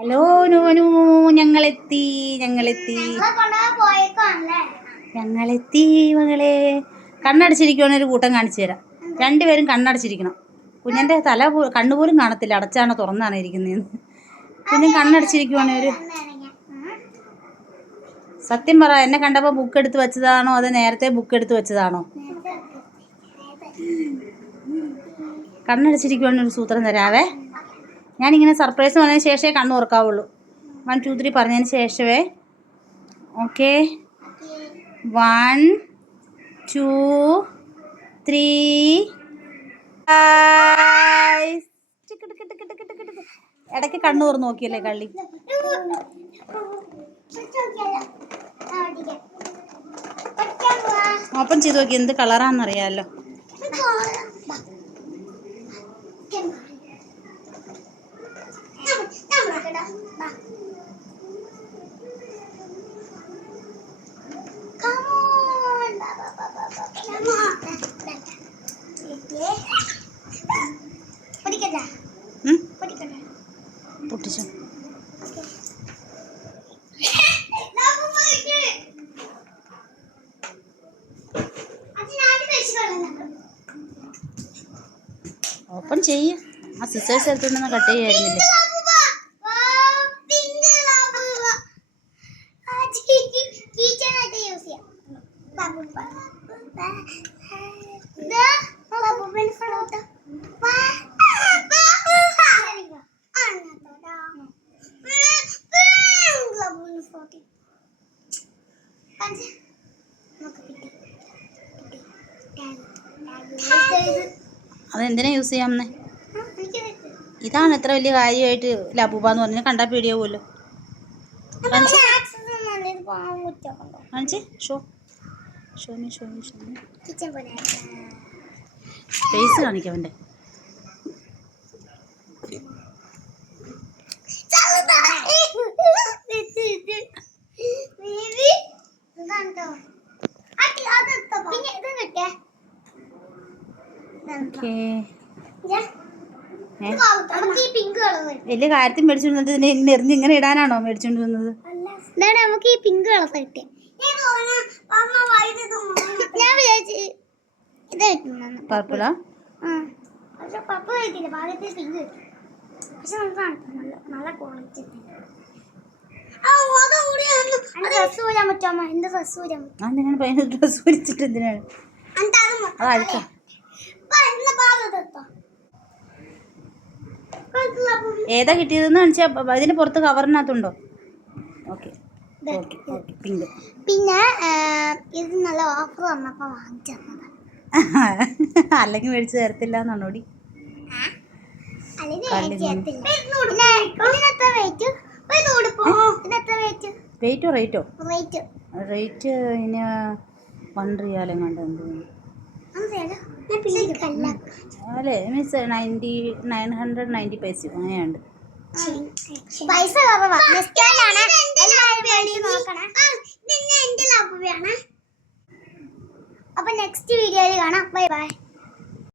Hello നോനു, ഞങ്ങളെത്തി മകളെ. കണ്ണടച്ചിരിക്കുവാണെങ്കിൽ ഒരു കൂട്ടം കാണിച്ചു തരാം. രണ്ടുപേരും കണ്ണടച്ചിരിക്കണം. കുഞ്ഞിൻ്റെ കണ്ണുപോലും കാണത്തില്ല, അടച്ചാണ് തുറന്നാണ് ഇരിക്കുന്നതെന്ന്. കുഞ്ഞൻ കണ്ണടച്ചിരിക്കുവാണെങ്കിൽ ഒരു സത്യം പറ, എന്നെ കണ്ടപ്പോൾ ബുക്ക് എടുത്ത് വെച്ചതാണോ അതോ നേരത്തെ ബുക്ക് എടുത്ത് വെച്ചതാണോ? കണ്ണടച്ചിരിക്കുവാണെങ്കിൽ ഒരു സൂത്രം തരാവേ. ഞാനിങ്ങനെ സർപ്രൈസ് പറഞ്ഞതിന് ശേഷമേ കണ്ണ് തുറക്കാവുള്ളൂ. 1 2 3 പറഞ്ഞതിന് ശേഷമേ. ഓക്കെ, 1 2 3. ഇടയ്ക്ക് കണ്ണു തുറന്ന് നോക്കിയല്ലേ കള്ളി. ഓപ്പൺ ചെയ്ത് നോക്കി, എന്ത് കളറാന്നറിയാമല്ലോ. പൊട്ടിച്ചോ. ഓപ്പൺ ചെയ്യ. ആ സിസേഴ്സ് എടുത്തുകൊണ്ടൊന്ന് കട്ട് ചെയ്യായിരുന്നില്ലേ? അതെന്തിനാ യൂസ് ചെയ്യാമെന്നേ? ഇതാണ് എത്ര വലിയ കാര്യമായിട്ട് ലബൂബാന്ന് പറഞ്ഞാൽ കണ്ടാൽ പേടിയാവുമല്ലോ. ഫേസ് കാണിക്കാം അവൻ്റെ. വലിയ കാര്യത്തിൽ മേടിച്ചോണ്ട് വന്നിട്ട് ഇതിനെ എറിഞ്ഞ് ഇങ്ങനെ ഇടാനാണോ മേടിച്ചോണ്ട് വന്നത്? നമുക്ക് ഈ പിങ്ക് കളർ കിട്ടിയ ഞാൻ വിചാരിച്ചു ഇത് പർപ്പിളാ. പർപ്പിൾ കിട്ടില്ല, ഭാഗ്യത്തിൽ പിങ്ക് കിട്ടി. പക്ഷെ നല്ല ക്വാളിറ്റി. ഡ്രസ് ഊരാൻ പറ്റുമോ? എന്റെ ഡ്രസ് ഊരാൻ പറ്റും. ഡ്രസ് ഊരിച്ചിട്ട് എന്തിനാണ്? അതഴിക്കാം. ഏതാ കിട്ടിയതെന്ന് കാണിച്ചാൽ ഇതിന് പുറത്ത് കവറിനകത്തുണ്ടോ? Okay okay okay. പിങ്ക്. പിന്നെ ഇത് നല്ല ഓഫർ വന്നപ്പോ വാങ്ങിച്ചു തന്നതാ. അല്ലെങ്കിൽ മേടിച്ച് തരത്തില്ല എന്നാണോടി? റേറ്റ് ഇതിന് 1 റിയാൽ എങ്ങാണ്ട്. അല്ലേ മീൻസ് 990 പൈസ അങ്ങനെയുണ്ട്. പൈസ കുറവാണ്. അപ്പൊ നെക്സ്റ്റ് വീഡിയോയിൽ കാണാം. Bye bye.